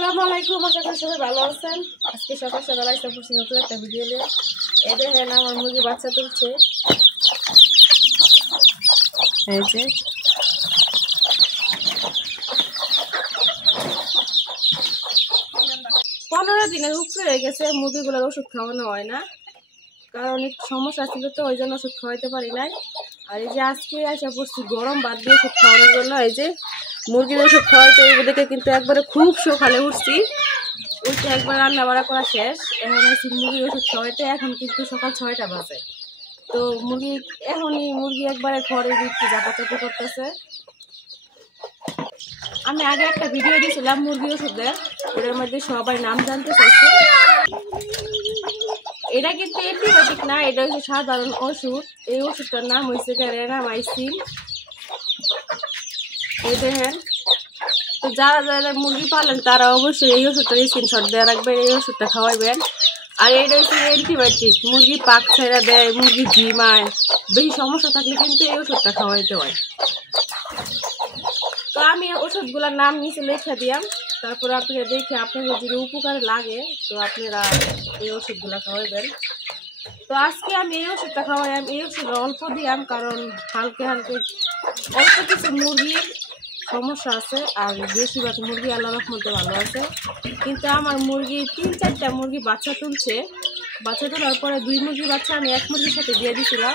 আসসালামু আলাইকুম, আশা করি সবাই ভালো আছেন। আজকে সকাল সকাল আইসা পড়ছি নতুন একটা ভিডিও নিয়ে। এই দেখেন আমার মুরগি বাচ্চা তুলছে। এই যে 15 দিনের উপরে হয়ে গেছে, মুরগিগুলোর ওষুধ খাওয়ানো হয় না, কারণ একটু সমস্যা ছিল তো ওই জন্য ওষুধ খাওয়াইতে পারি নাই। আর এই যে আজকে আইসা পড়ছি গরম বাদ দিয়ে ওষুধ খাওয়ানোর জন্য। এই যে মুরগির ওষুধ খাওয়াইতে দেখে কিন্তু একবারে খুব সকালে উঠছি, উঠে একবার রান্না বাড়া করা শেষ। এখন আইসি মুরগির ওষুধ খাওয়াইতে। এখন কিন্তু সকাল 6টা বাজে। তো মুরগি একবারে ঘরে দিচ্ছে, জাপাচাপি করতেছে। আমি আগে একটা ভিডিও দিয়েছিলাম মুরগি ওষুধের, ওটার মধ্যে সবাই নাম জানতে চাইছে। এটা কিন্তু অ্যান্টিবায়োটিক না, এটা হচ্ছে সাধারণ ওষুধ। এই ওষুধটার নাম হয়েছে রেনামাইসিন। এই দেখেন, তো যারা যারা মুরগি পালেন তারা অবশ্যই এই ওষুধটা স্ক্রিনশট দিয়ে রাখবেন, এই ওষুধটা খাওয়াইবেন। আর এটা হচ্ছে অ্যান্টিবায়োটিক, মুরগি পাক ছেড়া দেয়, মুরগি ঝিমায়, বেশি সমস্যা থাকলে কিন্তু এই ওষুধটা খাওয়াইতে হয়। তো আমি ওষুধগুলোর নাম নিচে লেখা দিলাম, তারপরে আপনারা দেখে আপনাদের যদি উপকার লাগে তো আপনারা এই ওষুধগুলো খাওয়াইবেন। তো আজকে আমি এই ওষুধটা খাওয়াইলাম, এই ওষুধ অল্প দিলাম, কারণ হালকা হালকা অল্প কিছু মুরগির সমস্যা আছে, আর বেশিরভাগ মুরগি আল্লাহর রহমতে ভালো আছে। কিন্তু আমার মুরগি 3-4টা মুরগি বাচ্চা তুলছে। বাচ্চা তোলার পরে 2 মুরগির বাচ্চা আমি এক মুরগির সাথে দিয়ে দিয়েছিলাম।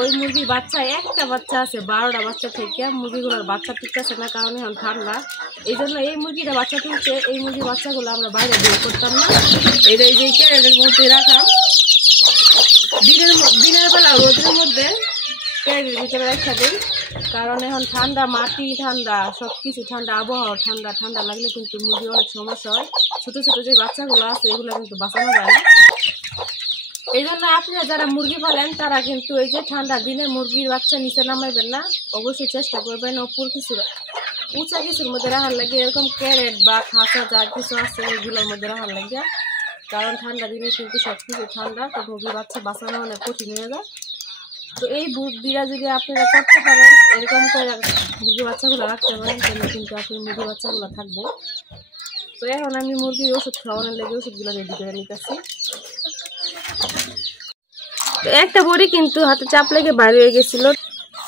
ওই মুরগির বাচ্চা একটা বাচ্চা আছে, 12টা বাচ্চা থেকে মুরগিগুলোর বাচ্চা টিকতেছে না, কারণ এখন ঠান্ডা। এই জন্য এই মুরগিটা বাচ্চা তুলছে। এই মুরগির বাচ্চাগুলো আমরা বাইরে বের করতাম না, এটা এই যে ক্যারেটের মধ্যে রাখাম। দিনের বেলা রোদের মধ্যে ক্যারেটের ভিতরে রাখা দিই, কারণ এখন ঠান্ডা, মাটি ঠান্ডা, সব কিছু ঠান্ডা, আবহাওয়া ঠান্ডা। ঠান্ডা লাগলে কিন্তু মুরগি অনেক সমস্যা হয়। ছোটো ছোটো যে বাচ্চাগুলো আছে এগুলো কিন্তু বাঁচানো যায় না। এই জন্য আপনারা যারা মুরগি পালেন তারা কিন্তু এই যে ঠান্ডার দিনে মুরগির বাচ্চা নিচে নামাইবেন না, অবশ্যই চেষ্টা করবেন ওপর কিছু উঁচা কিছুর মধ্যে রাখার লাগে, এরকম ক্যারেট বা খাঁচা যা কিছু আছে এগুলোর মধ্যে রাখার লাগে, কারণ ঠান্ডা দিনে কিন্তু সব কিছু ঠান্ডা, তো মুরগির বাচ্চা বাঁচানো অনেক কঠিন হয়ে যায়। তো এই বুদ্ধিটা যদি আপনারা করতে পারেন, এরকম করে মুরগির বাচ্চাগুলো রাখতে পারেন, তাহলে কিন্তু আপনি মুরগির বাচ্চাগুলো থাকবো। তো এখন আমি মুরগির ওষুধ খাওয়ানোর লেগে ওষুধগুলো রেডি করে নিতেছি। তো একটা বড়ি কিন্তু হাতে চাপ লেগে বাইরে হয়ে গেছিল,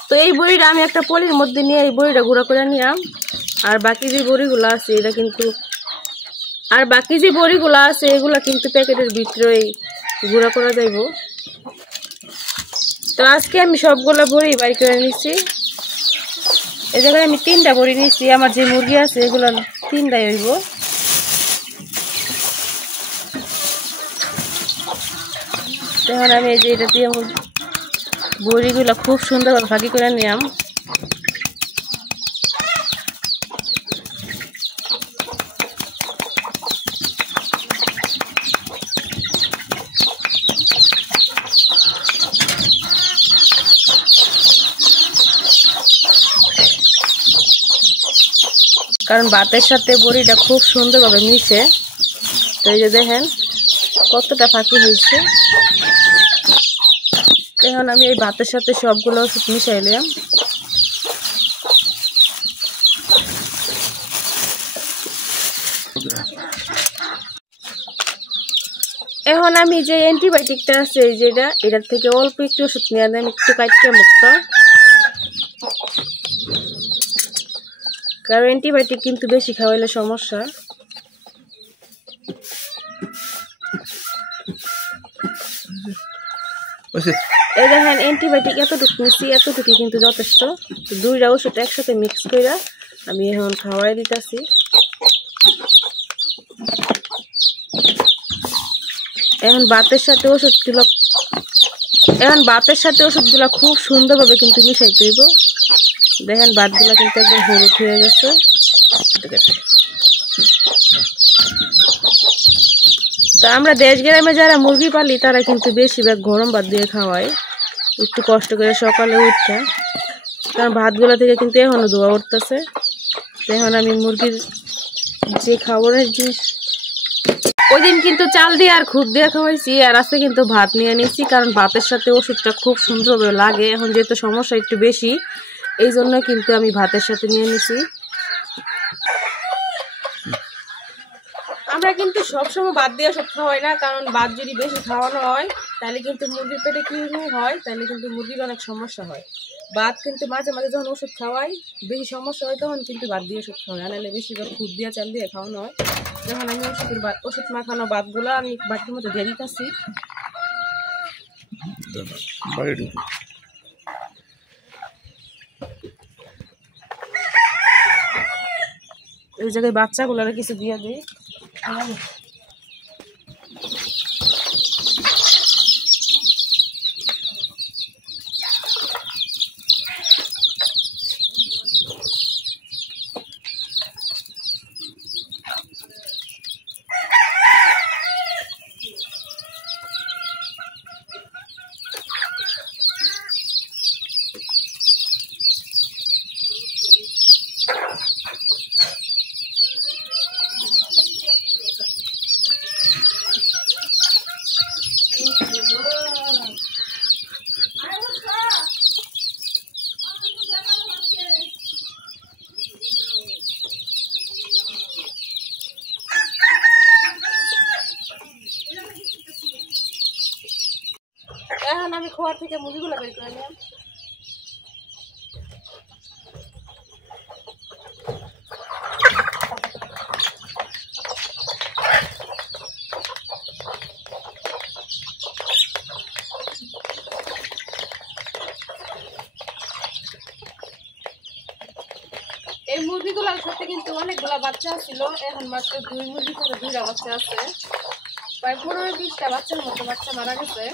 তো এই বড়িটা আমি একটা পলির মধ্যে নিয়ে এই বড়িটা গুঁড়া করে নিলাম। আর বাকি যে বড়িগুলো আছে এগুলা কিন্তু প্যাকেটের ভিতরেই গুঁড়া করা যাইব। তো আজকে আমি সবগুলো বড়ি বাই করে নিচ্ছি। এই জায়গায় আমি 3টা বড়ি নিচ্ছি, আমার যে মুরগি আছে এগুলো 3টাই হইব। তখন আমি এই যে এটা দিয়ে বড়িগুলো খুব সুন্দরভাবে ভাগি করে নিলাম। কারণ ভাতের সাথে বড়িটা খুব সুন্দরভাবে মিশে। তো এই যে দেখেন কতটা ফাঁকি হয়েছে। এখন আমি এই ভাতের সাথে সবগুলো ওষুধ মিশাইলাম। এখন আমি যে অ্যান্টিবায়োটিকটা আছে এই যেটা, এটার থেকে অল্প একটু ওষুধ নিয়ে দেন, একটু কাটতে মুক্ত, কারণ অ্যান্টিবায়োটিক কিন্তু বেশি খাওয়াইলে সমস্যা। এই দেখেন অ্যান্টিবায়োটিক এতটুকু নিচ্ছি, এতটুকু কিন্তু যথেষ্ট। 2টা ওষুধ একসাথে মিক্স করে আমি এখন খাওয়াই দিতেছি। এখন ভাতের সাথে ওষুধগুলো খুব সুন্দরভাবে কিন্তু মিশাইতে হইব। দেখেন ভাতগুলো কিন্তু একদম হলুদ হয়ে গেছে। তা আমরা দেশ গ্রামে যারা মুরগি পালি তারা কিন্তু বেশিরভাগ গরম ভাত দিয়ে খাওয়াই, একটু কষ্ট করে সকালে উঠতে, কারণ ভাতগুলো থেকে কিন্তু এখনো ধোয়া উঠতেছে। এখন আমি মুরগির যে খাবারের জিনিস ওই দিন কিন্তু চাল দিয়ে আর খুদ দিয়ে খাওয়াইছি, আর আজকে কিন্তু ভাত নিয়ে নিয়েছি, কারণ ভাতের সাথে ওষুধটা খুব সুন্দরভাবে লাগে। এখন যেহেতু সমস্যা একটু বেশি, এই জন্য কিন্তু আমি ভাতের সাথে নিয়ে নিয়েছি। আমরা কিন্তু সবসময় বাদ দিয়ে ওষুধ খাওয়াই না, কারণ বাদ যদি বেশি খাওয়ানো হয় তাহলে কিন্তু মুরগির পেটে কি হয়, তাহলে কিন্তু মুরগির অনেক সমস্যা হয়। বাদ কিন্তু মাঝে মাঝে যখন ওষুধ খাওয়াই বেশি সমস্যা হয় তখন কিন্তু বাদ দিয়ে ওষুধ খাওয়াই, নাহলে বেশিরভাগ খুদ দিয়ে চাল দিয়ে খাওয়ানো হয়। যখন আমি ওষুধ মাখানো বাদগুলো আমি বাটির মধ্যে দিয়ে দিতেছি। এই জায়গায় বাচ্চাগুলোর কিছু দিয়ে দিই। এখন আমি খোয়ার থেকে মুরগিগুলো বের করে নিলাম। এই মুরগিগুলোর সাথে কিন্তু অনেকগুলা বাচ্চা ছিল, এখন মাত্র 2 মুরগি থেকে 2টা বাচ্চা আছে। প্রায় 15-20টা বাচ্চার মতো বাচ্চা মারা গেছে।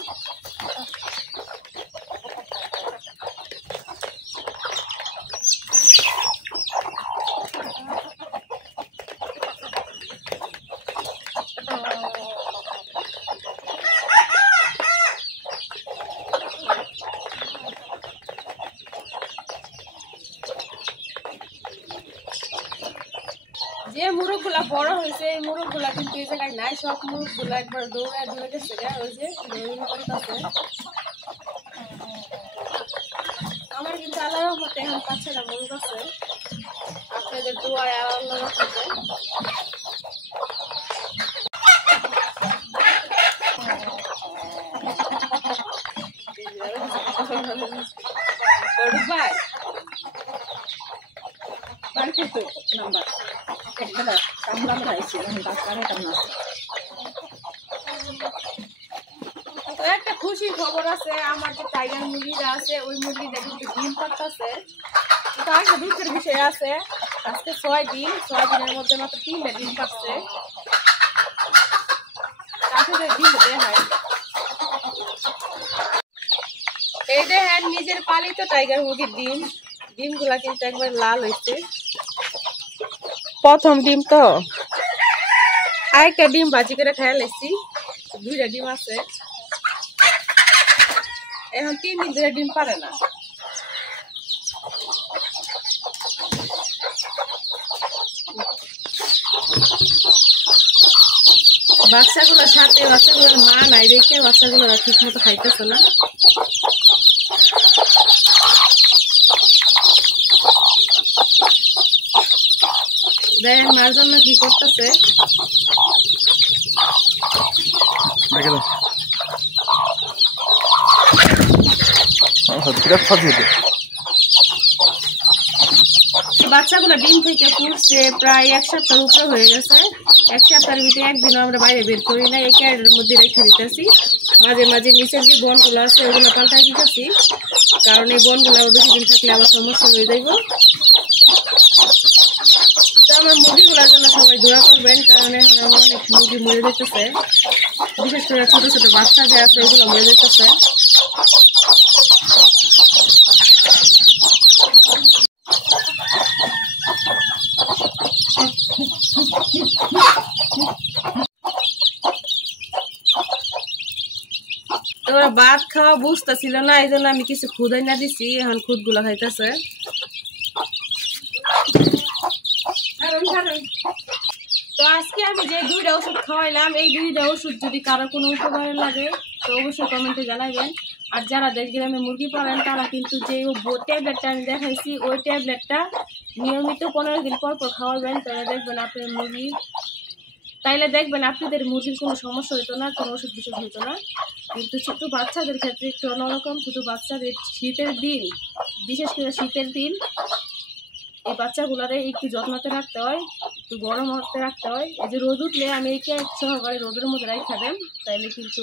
যে মুরগগুলা বড় হয়েছে এই মুরগগুলা কিন্তু এই জায়গায় নাই, সব মুরগগুলা একবার দৌড়ায় ধরে গেছে। ওই যে আমার কিন্তু আল্লাহর রহমতে এখন 5-6টা মুরগ আছে, আপনাদের দোয়ায় আর আল্লাহর রহমতে। একটা খুশির খবর আছে, আমার যে টাইগার মুরগিটা আছে ওই মুরগিটা কিন্তু ডিম পাড়তেছে। তো একটা দুঃখের বিষয় আছে, আজকে 6 দিনের মধ্যে মাত্র 3টা ডিম পাচ্ছে। তাকে ডিম দেখায়, এই দেখেন নিজের পালিত টাইগার মুরগির ডিমগুলা কিন্তু একবার লাল হয়েছে, প্রথম ডিম তো। আরেকটা ডিম ভাজি করে খেয়ে লেছি, 2টা ডিম আছে। এখন 3 দিন ধরে ডিম পারে না। বাচ্চাগুলোর সাথে বাচ্চাগুলোর মা নাই দেখে বাচ্চাগুলো ঠিক মতো খাইতেছে না। দেখেন মার জন্য কি করতেছে। বাচ্চাগুলো ডিম থেকে ফুটছে প্রায় 1 সপ্তাহ উপরে হয়ে গেছে। 1 সপ্তাহের ভিতরে একদিনও আমরা বাইরে বের করি না, এই ক্যারেটের মধ্যে রেখে দিতেছি। মাঝে মাঝে নিচের যে বনগুলো আছে ওগুলো পাল্টাই দিতেছি, কারণ এই বনগুলো বেশি দিন থাকলে আবার সমস্যা হয়ে যাইব। তো আমার মুরগিগুলোর জন্য সবাই দোয়া করবেন, কারণ এখন অনেক মুরগি মরে যেতেছে, বিশেষ করে ছোট ছোট বাচ্চা যে আছে ওগুলো মরে যেতেছে। ওরা ভাত খাওয়া বুঝতেছিল না, এই জন্য আমি কিছু খুদ না দিছি, এখন খুদ গুলা খাইতেছে। তো আজকে আমি যে 2টা ওষুধ খাওয়াইলাম, এই 2টা ওষুধ যদি কারো কোনো উপকারে লাগে তো অবশ্যই কমেন্টে জানাবেন। আর যারা দেশ গ্রামে মুরগি পালেন তারা কিন্তু যে ট্যাবলেটটা আমি দেখাইছি ওই ট্যাবলেটটা নিয়মিত 15 দিন পর পর খাওয়াবেন, তাহলে দেখবেন আপনার মুরগি তাইলে দেখবেন আপনাদের মুরগির কোনো সমস্যা হইতো না, কোনো ওষুধ বিষুধ হইতো না। কিন্তু ছোট বাচ্চাদের ক্ষেত্রে একটু অন্যরকম। ছোট বাচ্চাদের শীতের দিন, বিশেষ করে শীতের দিন এই বাচ্চাগুলারে একটু যত্নতে রাখতে হয়, একটু গরম হতে রাখতে হয়। এই যে রোদ উঠলে আমি একে সহকারে রোদের মধ্যে রাখা দেন, তাইলে কিন্তু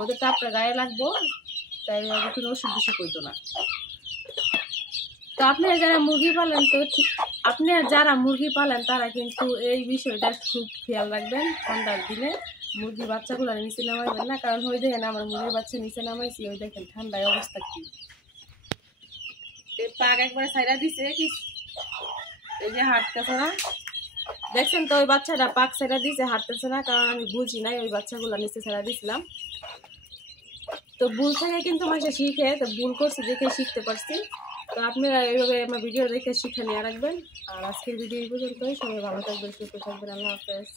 ওদের তাপটা গায়ে লাগবো, তাইলে কোনো ওষুধ বিষুধ হইতো না। তো আপনারা যারা মুরগি পালেন, তো আপনারা যারা মুরগি পালেন তারা কিন্তু এই বিষয়টা খুব খেয়াল রাখবেন। ঠান্ডার দিনে মুরগি বাচ্চাগুলো নিচে নামাইবেন না, কারণ ওই দেখেন আমার মুরগির বাচ্চা নিচে নামাইছি, ওই দেখেন ঠান্ডায় অবস্থা কি। পাক একবারে ছাইড়া দিছে কি, এই যে হাঁটতেছে না, দেখছেন তো ওই বাচ্চাটা পাক ছাইড়া দিছে, হাঁটতেছে না, কারণ আমি বুঝি নাই ওই বাচ্চাগুলো নিচে ছাইড়া দিছিলাম। তো ভুল থেকে কিন্তু মানুষ শিখে, তো ভুল করছি দেখে শিখতে পারছি। তো আপনারা এইভাবে আমার ভিডিও দেখে শিখে নিয়ে রাখবেন। আর আজকের ভিডিও এই পর্যন্তই। সবাই ভালো থাকবেন, সুস্থ থাকবেন। আল্লাহ হাফেজ।